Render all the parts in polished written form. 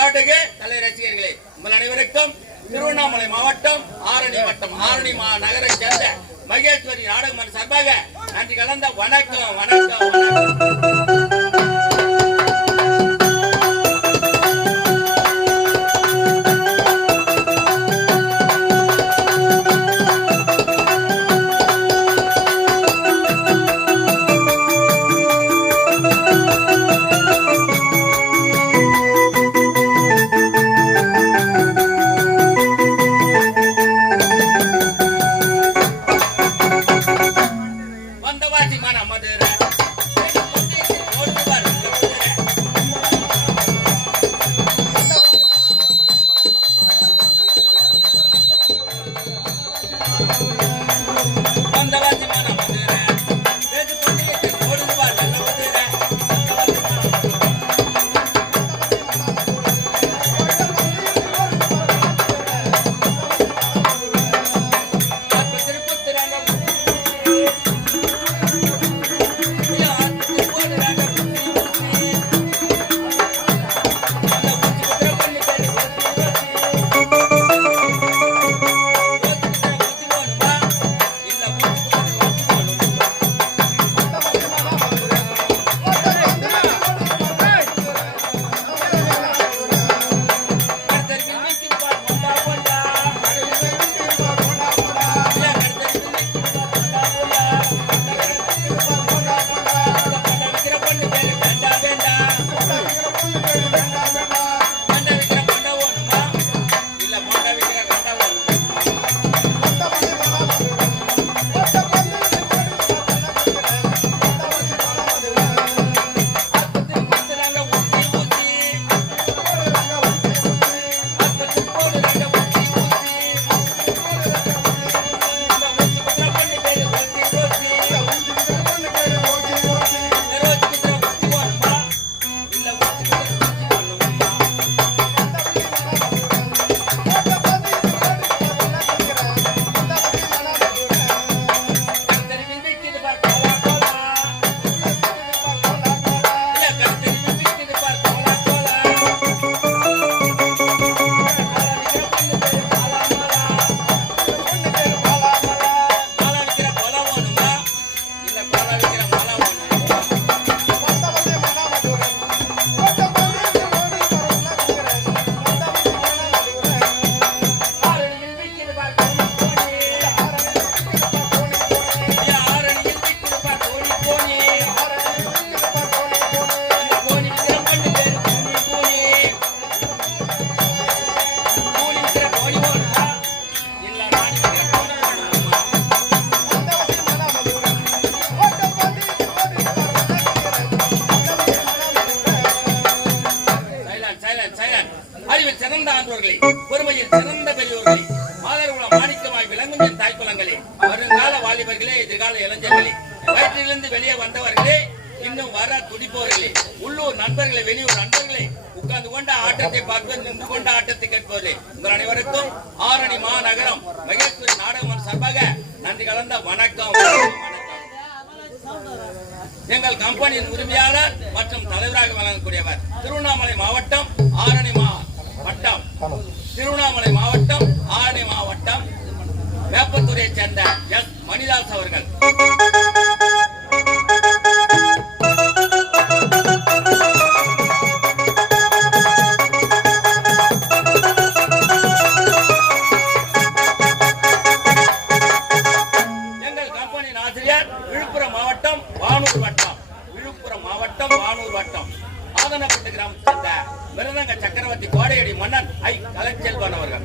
நாட்டுக்கு கலை ரசிகர்களே, உங்கள் அனைவருக்கும் திருவண்ணாமலை மாவட்டம் ஆரணி வட்டம் ஆரணி நகரை சேர்ந்த மகேஸ்வரி நாடகமன்ற சார்பாக நன்றி கலந்த வணக்கம் வணக்கம் வணக்கம். பொறுமையில் சிறந்த பெரியவர்களே, மாதர்குலம் மாணிக்கமாய் விளங்கும் தாய்க்குளங்களே, வருங்கால வாலிபர்களே, எதிர்கால இளைஞர்களே, வயிற்றிலிருந்து வெளியே வந்தவர்களே, இன்னும் வர துடிப்பவர்களே, உள்ளூர் நண்பர்களே, வெளியூர் நண்பர்களே, உட்கார்ந்து கொண்ட ஆட்டத்தை பார்ப்பது, நின்று கொண்ட ஆட்டத்தை கேட்பவர்களே, உங்கள் அனைவருக்கும் ஆரணி மாநகரம் மகேஸ்வரி நாடகமன்ற சார்பாக நன்றி கலந்த வணக்கம் வணக்கம். எங்கள் கம்பெனியின் உரிமையாளர் மற்றும் தலைவராக வழங்கக்கூடியவர் திருவண்ணாமலை மாவட்டம் ஆரணி வட்டம் திருவண்ணாமலை மாவட்டம் ஆரணி மாவட்டம் வேப்பத்தூரைச் சேர்ந்த எஸ் மணிதாஸ் அவர்கள். எங்கள் கம்பெனியின் ஆசிரியர் விழுப்புரம் மாவட்டம் வானூர் வட்டம் ஆதனப்பட்டு கிராமத்தை சேர்ந்த மிருதங்க சக்கரவர்த்தி கோடையடி மன்னன் ஐ கலைச்செல்வன் அவர்கள்.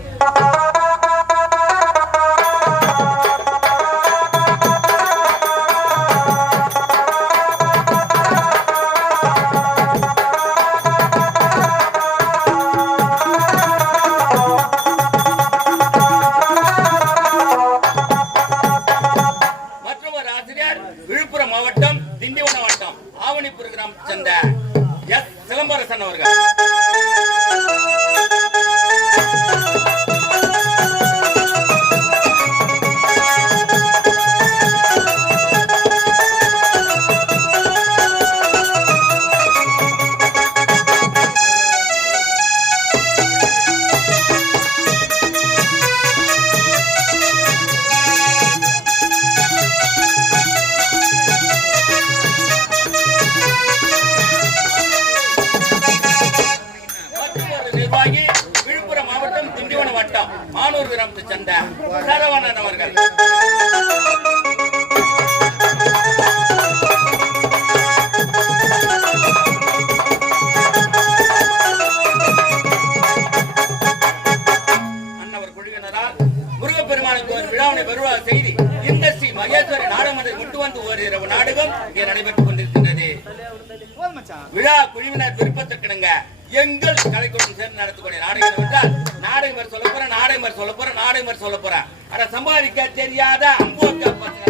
மாபெரும் விழாவினை வருவாக செய்தி இந்த ஸ்ரீ மகேஸ்வரி நாடகமன்றை கொண்டு வந்து ஒரு இரவு நாடகம் இங்கே நடைபெற்றுக் கொண்டிருக்கின்றது. விழா குழுவினர் விருப்பத்திற்கிணங்க எங்கள் கலைக்குழுவும் சேர்ந்து நடத்தக்கூடிய நாடகம் என்றால் நாடகம் மாதிரி சொல்ல போறேன், நாடகம் மாதிரி சொல்ல போறேன், நாடகம் மாதிரி சொல்ல போறேன். ஆனா சம்பாதிக்க தெரியாத அம்போக்கா பசங்க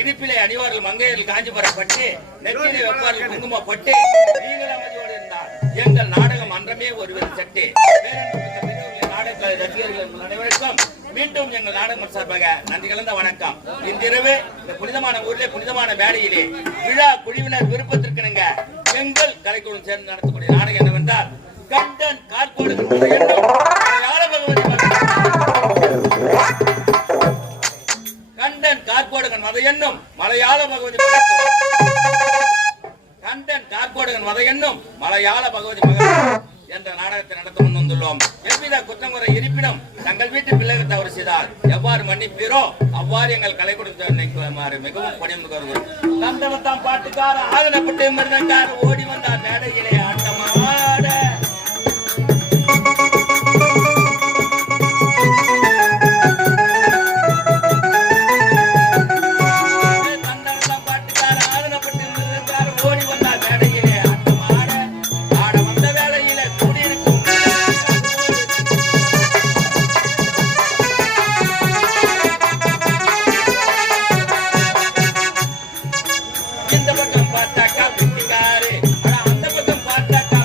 இடுப்பிலே அணிவார்கள் மங்கையர்கள் காஞ்சிபுரப்பட்டு நெற்றிலே வெப்பார்கள் குங்குமப்பட்டு நீங்களமதியோடு இருந்தால் எங்கள் நாடகம் மன்றமே ஒருவர் சட்டு நாடக ரசிகர்கள் அனைவருக்கும் மீண்டும் எங்கள் நாடகம் சார்பாக நன்றி கலந்த வணக்கம். இன்றிரவு இந்த புனிதமான ஊரிலே புனிதமான மேடையிலே விழா குழுவினர் விருப்பத்திற்கிணங்க எங்கள் கலைக்குழு சேர்ந்து நடத்தக்கூடிய நாடகம் என்னவென்றால் கண்டன் கார்கோடு கண்டன் கார்கோடகன் மத என்னும் மலையாள பகவதி கண்டன் கார்கோடகன் மத என்னும் மலையாள பகவதி மகன் என்ற நாடகத்தை நடத்த முன்வந்துள்ளோம். எவ்வித குற்றங்குறை இருப்பினும் தங்கள் வீட்டு பிள்ளைகள் தவறு செய்தால் எவ்வாறு மன்னிப்பீரோ அவ்வாறு எங்கள் கலை கொடுத்து மிகவும் பணிந்து வருகிறோம். தந்தவத்தாம் பாட்டுக்கார ஆதனப்பட்டு மிருதங்கார ஓடி வந்தார் மேடையிலே ஆட்டமாட இந்த பக்கம் பார்த்தாக்கா பிட்டிக்காரு, அந்த பக்கம் பார்த்தாக்கா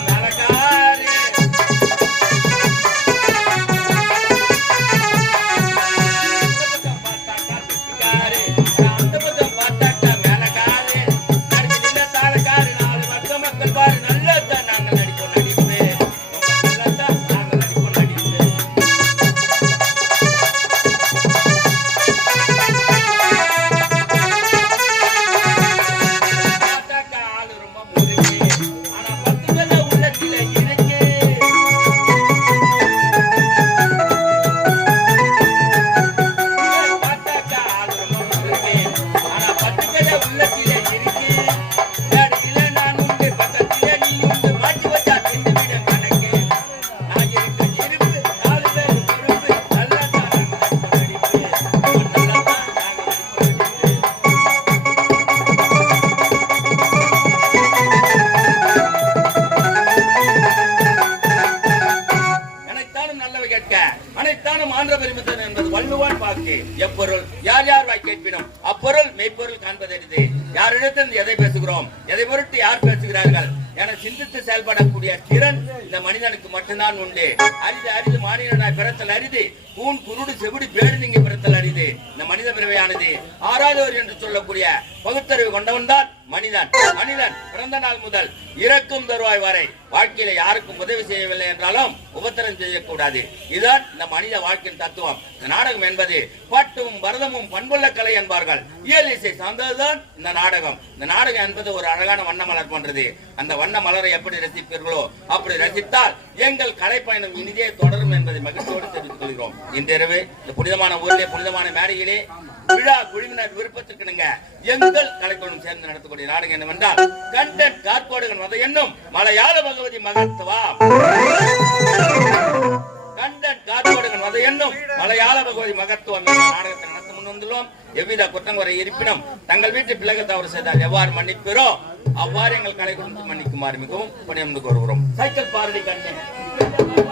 அத்தான மான்ற பெருமித்தன் என்பது வள்ளுவான் வாக்கு. எப்பொருள் யார் யார் வாய் கேட்பினும் அப்பொருள் மெய்ப்பொருள் காண்பதறிது. யாரிடத்தில் எதை பேசுகிறோம், எதை பொருட்டு யார் பேசுகிறார்கள் என சிந்தித்து செயல்படக்கூடிய திறன் இந்த மனிதனுக்கு மட்டும்தான் உண்டு. அரிது அரிது மானிடனாய் பிறத்தல் அரிது, கூன் குருடு செவிடு பேடு நீங்க பிறத்தல் அரிது. இந்த மனித பிறவையானது ஆறாதவர் என்று சொல்லக்கூடிய பகுத்தறிவு கொண்டவன் தான் மனிதன். மனிதன் பிறந்த நாள் முதல் இறக்கும் தருவாய் வரை வாழ்க்கையில யாருக்கும் உதவி செய்யவில்லை என்றாலும் உபத்திரம் செய்யக்கூடாது. இதுதான் இந்த மனித வாழ்க்கையின் தத்துவம். இந்த நாடகம் என்பது பாட்டும் பரதமும் பண்புள்ள கலை என்பார்கள். இயல் இசை சார்ந்ததுதான் இந்த நாடகம். இந்த நாடகம் என்பது ஒரு அழகான வண்ண மலர் போன்றது. அந்த வண்ண மலரை எப்படி ரசிப்பீர்களோ அப்படி ரசித்தால் எங்கள் கலைப்பயணம் இனிதே தொடரும் என்பதை மகிழ்ச்சியோடு தெரிவித்துக் கொள்கிறோம். இன்றிரவு இந்த புனிதமான ஊரிலே புனிதமான மேடையிலே விழா குழுவினர் விருப்பத்திற்கிணங்க எங்கள் கலைக்குழுவும் சேர்ந்து நடத்தக்கூடிய நாடகம் என்னவென்றால் கண்டன் கார்கோடுகள் மத என்னும் மலையாள பகவதி மகத்துவம். கண்டன் கார்கோடுகள் மத என்னும் மலையாள பகவதி மகத்துவம் என்ற நாடகத்தை நடத்த முன் வந்துள்ளோம். எவ்வித குற்றங்குறை இருப்பினும் தங்கள் வீட்டு பிள்ளைகள் தவறு செய்தால் எவ்வாறு மன்னிப்பீரோ அவ்வாறு எங்கள் கலைக்குழுக்கு மன்னிக்குமாறு மிகவும் பணியொன்று கோருகிறோம். சைக்கிள் பாரதி கண்ணன்